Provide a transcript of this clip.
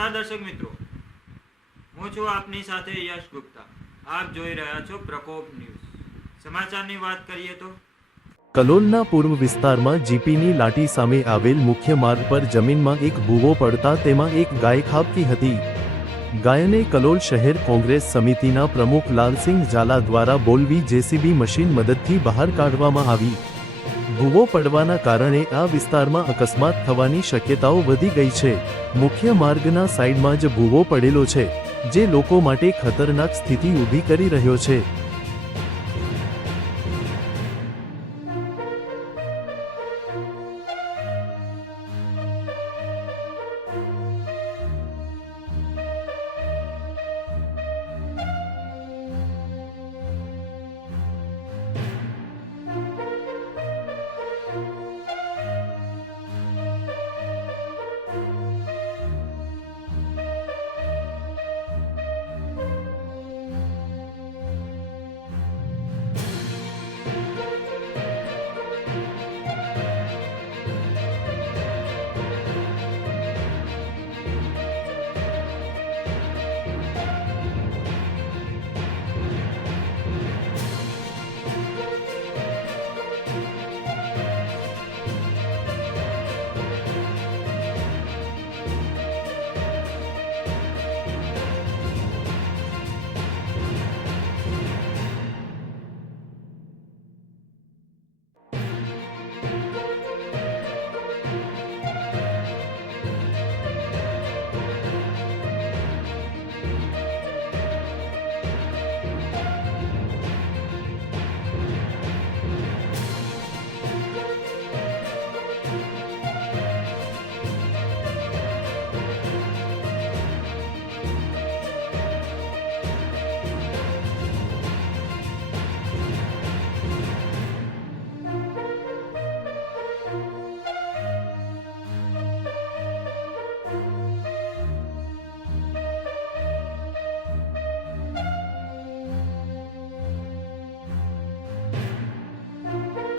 નમસ્કાર દર્શક મિત્રો, હું છું આપની સાથે યશ ગુપ્તા। આપ જોઈ રહ્યા છો પ્રકોપ ન્યૂઝ। સમાચારની વાત કરીએ તો કલોલના પૂર્વ વિસ્તારમાં જીપીની લાઠી સામે આવેલ મુખ્ય માર્ગ પર જમીનમાં એક ભૂવો પડતા તેમાં એક ગાય ખાબકી હતી। ગાયને કલોલ શહેર કોંગ્રેસ સમિતિના પ્રમુખ લાલસિંહ ઝાલા દ્વારા બોલવી જેસીબી મશીન મદદથી બહાર કાઢવામાં આવી। ભૂવો પડવાના કારણે આ વિસ્તારમાં અકસ્માત થવાની શક્યતાઓ વધી ગઈ છે। મુખ્ય માર્ગના સાઈડમાં જ ભૂવો પડેલો છે, જે લોકો માટે ખતરનાક સ્થિતિ ઊભી કરી રહ્યો છે।